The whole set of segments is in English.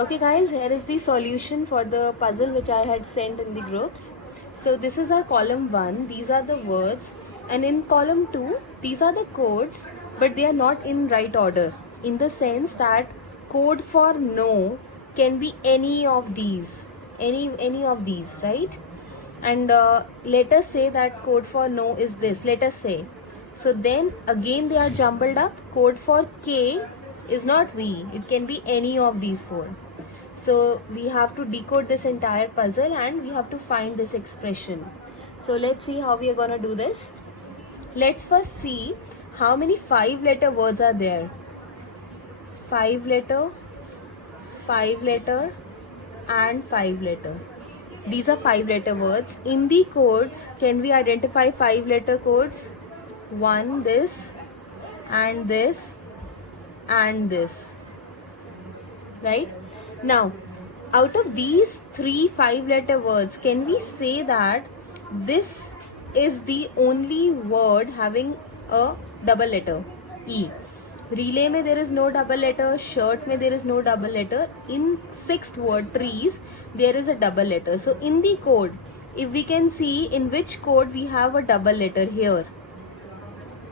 Okay guys, here is the solution for the puzzle which I had sent in the groups. So this is our column 1, these are the words, and in column 2 these are the codes, but they are not in right order, in the sense that code for no can be any of these, any of these, right? And let us say that code for no is this, let us say. So then again they are jumbled up. Code for K is not V, it can be any of these four. So we have to decode this entire puzzle and we have to find this expression. So let's see how we are gonna do this. Let's first see how many 5-letter words are there. 5-letter, 5-letter and 5-letter. These are 5-letter words. In the codes, can we identify 5-letter codes? One, this, and this, and this. Right? Now, out of these 3 5-letter words, can we say that this is the only word having a double letter, E? Relay mein there is no double letter, shirt mein there is no double letter. In 6th word, trees, there is a double letter. So in the code, if we can see in which code we have a double letter here,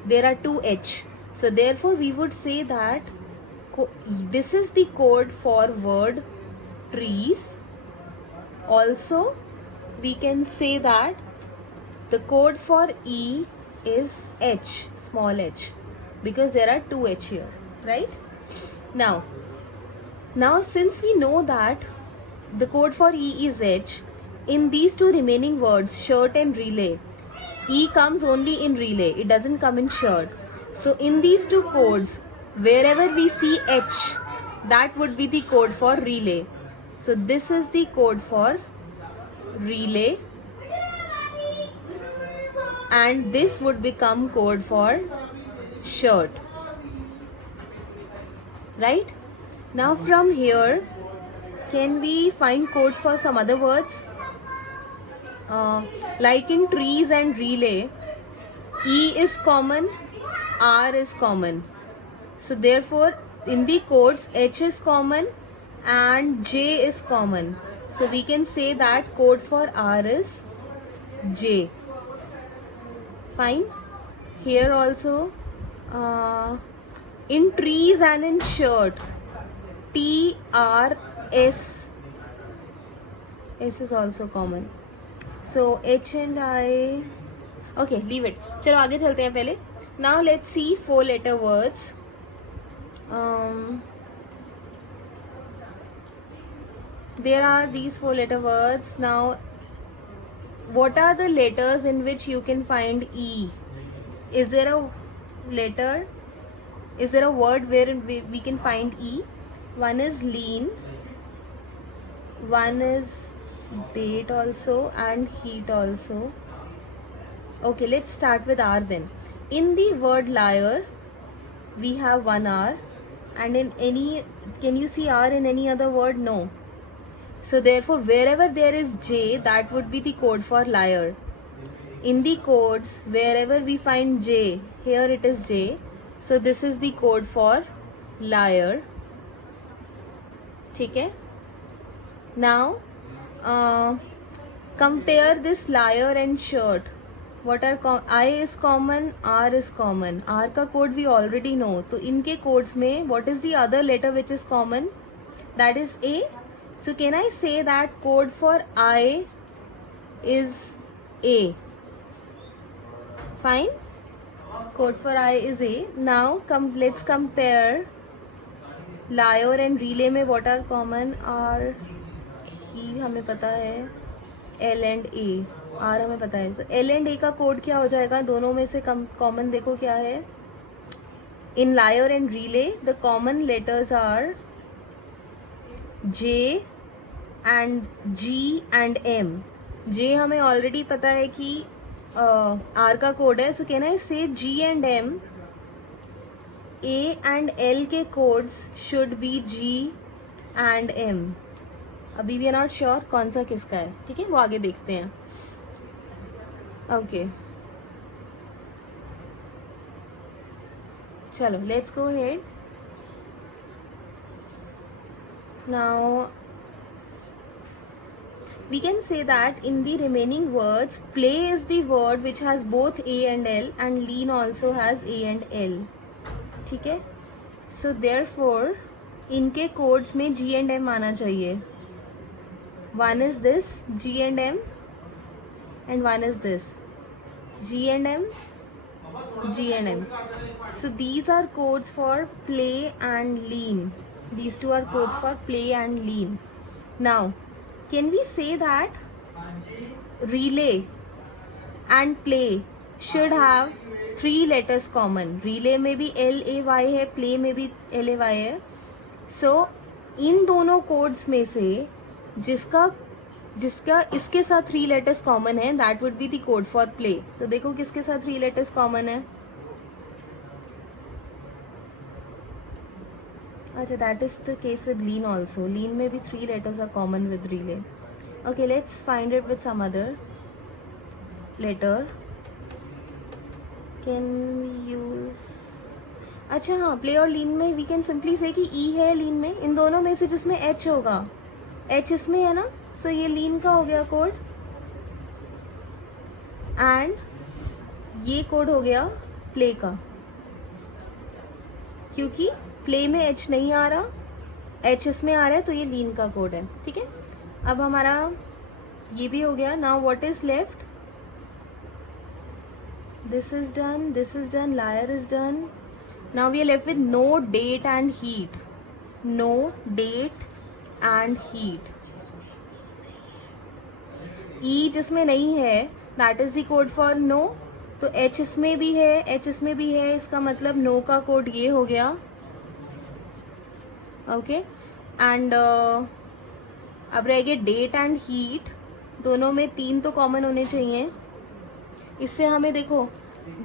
there are 2 H. So therefore we would say that this is the code for word trees. Also we can say that the code for E is H, small h, because there are 2 H here, right? Now since we know that the code for E is H, in these 2 remaining words, shirt and relay, E comes only in relay, it doesn't come in shirt. So in these 2 codes, wherever we see H, that would be the code for relay. So this is the code for relay, and this would become code for shirt. Right? Now from here, can we find codes for some other words? Like in trees and relay, E is common, R is common. So therefore in the codes, H is common and J is common. So we can say that code for R is J. Fine. Here also, in trees and in shirt, T, R, S. S is also common. So H and I. Okay, leave it. चलो आगे चलते हैं पहले. Now let's see 4-letter words. There are these 4-letter words. Now, what are the letters in which you can find E? Is there a letter? Is there a word where we can find E? One is lean, one is date also, and heat also. Okay, let's start with R then. In the word liar, we have 1 R, and in any, can you see R in any other word? No. So therefore wherever there is J, that would be the code for liar. In the codes, wherever we find J, here it is J. So this is the code for liar. ठीक है? Now compare this liar and shirt. What are I is common, R is common. R का code we already know. तो इनके codes में what is the other letter which is common? That is A. So can I say that code for I is A? Fine. Code for I is A. Now let's compare liar and relay में what are common are E हमें पता है, L and A. R हमें पता है. So L and A का code क्या हो जाएगा? दोनों में से कॉमन देखो क्या है. In liar and relay, the common letters are J and G and M. J हमें already पता है कि R का कोड है. So can I say G and M? A and L के codes should be G and M. अभी भी not sure कौन सा किसका है. ठीक है, वो आगे देखते हैं. ओके, चलो let's go head. Now we can say that in the remaining words, play is the word which has both A and L, and lean also has A and L. ठीक है? So therefore इनके codes में G and M आना चाहिए. One is this G and M, and one is this G and M, G and M. So these are codes for play and lean. These two are codes for play and lean. Now, can we say that relay and play should have 3 letters common? Relay में भी LAY है, play में भी LAY है. So इन दोनों codes में से जिसका इसके साथ 3 letters common है, that would be the code for play. तो देखो किसके साथ 3 letters common है. अच्छा, that is the case with lean also. Lean में भी 3 letters are common with relay. Okay, let's find it with some other letter. Can we use? अच्छा हाँ, play और lean में we can simply say कि E है lean में. इन दोनों में से जिसमें H होगा, H इसमें है ना, so ये lean का हो गया कोड, and ये कोड हो गया play का, क्योंकि प्ले में H नहीं आ रहा, H इसमें आ रहा है, तो ये लीन का कोड है. ठीक है, अब हमारा ये भी हो गया. Now what is left? This is done, liar is done. Now we are left with no date and heat. No date and heat. E जिसमें नहीं है, that is the code for no. तो H इसमें भी है, H इसमें भी है, इसका मतलब नो का कोड ये हो गया. ओके, एंड अब रह गए डेट एंड हीट. दोनों में 3 तो कॉमन होने चाहिए. इससे हमें देखो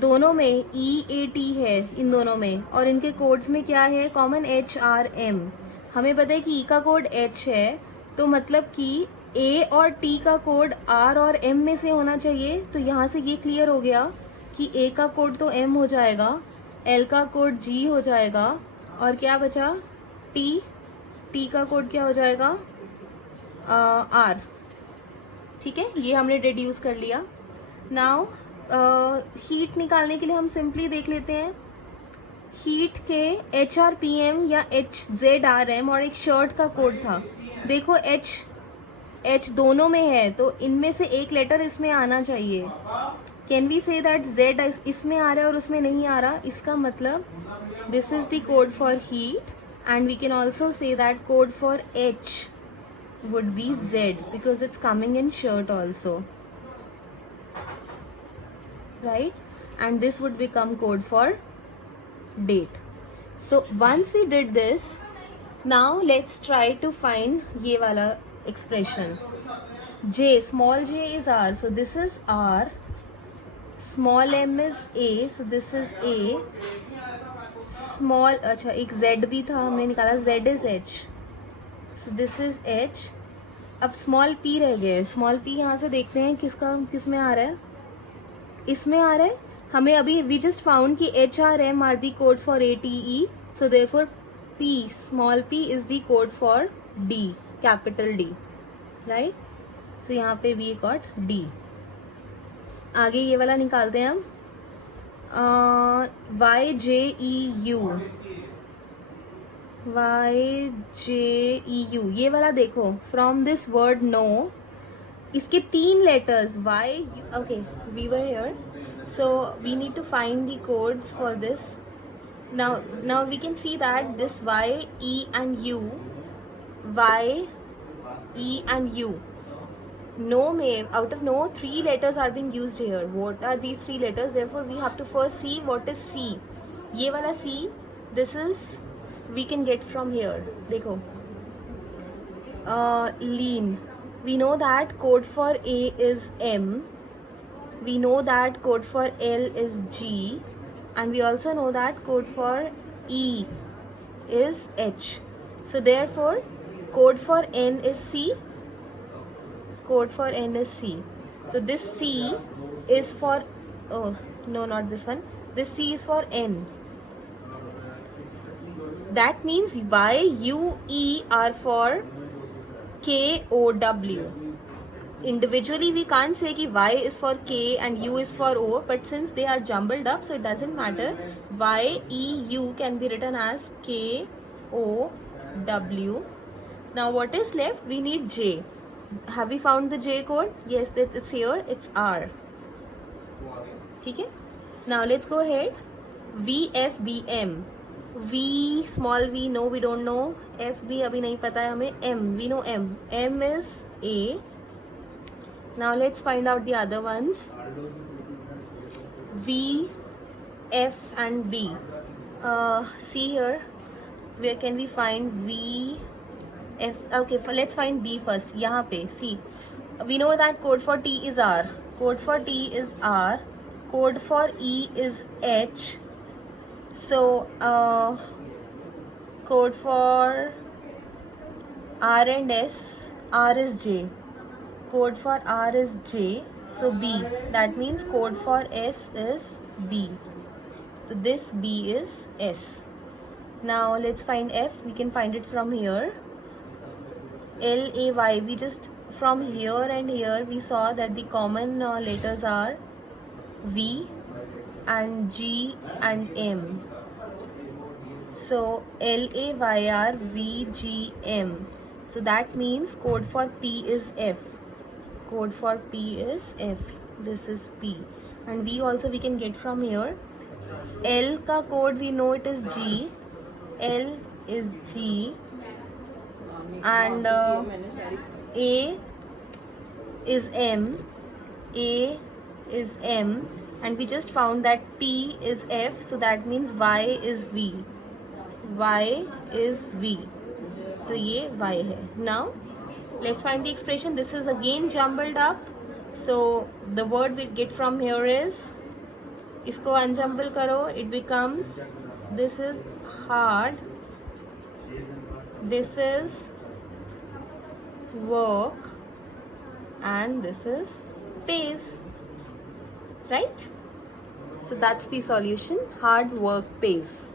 दोनों में EAT है, इन दोनों में, और इनके कोड्स में क्या है कॉमन? HRM. हमें पता है कि E का कोड H है, तो मतलब कि A और T का कोड R और M में से होना चाहिए. तो यहाँ से ये क्लियर हो गया कि A का कोड तो M हो जाएगा, L का कोड G हो जाएगा, और क्या बचा? T का कोड क्या हो जाएगा? R. ठीक है, ये हमने डिड्यूस कर लिया. नाउ हीट निकालने के लिए हम सिंपली देख लेते हैं. हीट के HRPM या HZRM और एक शर्ट का कोड था. देखो H दोनों में है, तो इनमें से एक लेटर इसमें आना चाहिए. Can we say that Z इसमें आ रहा है और उसमें नहीं आ रहा? इसका मतलब this is the code for heat, and we can also say that code for H would be Z because it's coming in shirt also, right? And this would become code for date. So once we did this, now let's try to find ये वाला expression. J, small j is R, so this is R. Small m is A, so this is A. Small, अच्छा एक Z भी था, हमने निकाला Z is H, so this is H. अब small p रह गए. स्मॉल p यहाँ से देखते हैं किस में आ रहा है. इसमें आ रहा है. हमें अभी वी जस्ट फाउंड कि HRM are the codes for ATE, so therefore P, small p is the code for D, capital D, right. So यहाँ पे वी गॉट D. आगे ये वाला निकालते हैं हम. YJEU, ये वाला देखो. फ्रॉम दिस वर्ड नो, इसके 3 letters Y. Okay, we were here, so we need to find the codes for this. Now we can see that this Y, E and U, Y, E and U. No में, out of no, 3 letters are being used here. What are these 3 letters? Therefore we have to first see what is C. ये वाला C, this is we can get from here. देखो, lean. We know that code for A is M. We know that code for L is G, and we also know that code for E is H. So therefore code for N is C. Code for N is C. So this C is for, oh no, not this one. This C is for N. That means Y, U, E are for K, O, W. Individually we can't say ki Y is for K and U is for O, but since they are jumbled up, so it doesn't matter. Y, E, U can be written as K, O, W. Now what is left? We need J. Have we found the J code? Yes, it's here. It's R. Okay. Now let's go ahead. V, F, B, M. V, small v, no, we don't know. F, B, abhi nahi pata hai hame. M, we know M. M is A. Now let's find out the other ones. V, F and B. See here. Where can we find V, F? Okay, let's find B first. Yahan pe, see. We know that code for T is R. Code for T is R. Code for E is H. So, code for R and S, R is J. Code for R is J. So, B. That means code for S is B. So, this B is S. Now, let's find F. We can find it from here. L, A, Y. We just, from here and here, we saw that the common letters are V and G and M. So L, A, Y, R, V, G, M. So that means code for P is F. Code for P is F. This is P. And V also we can get from here. L ka code we know it is G. L is G. And A is M. A is M. And we just found that T is F, so that means Y is V. Y is V. So ye Y hai. Now let's find the expression. This is again jumbled up. So the word we get from here is, isko unjumble karo, it becomes, this is hard, this is work, and this is pays. Right? So that's the solution. Hard work pays.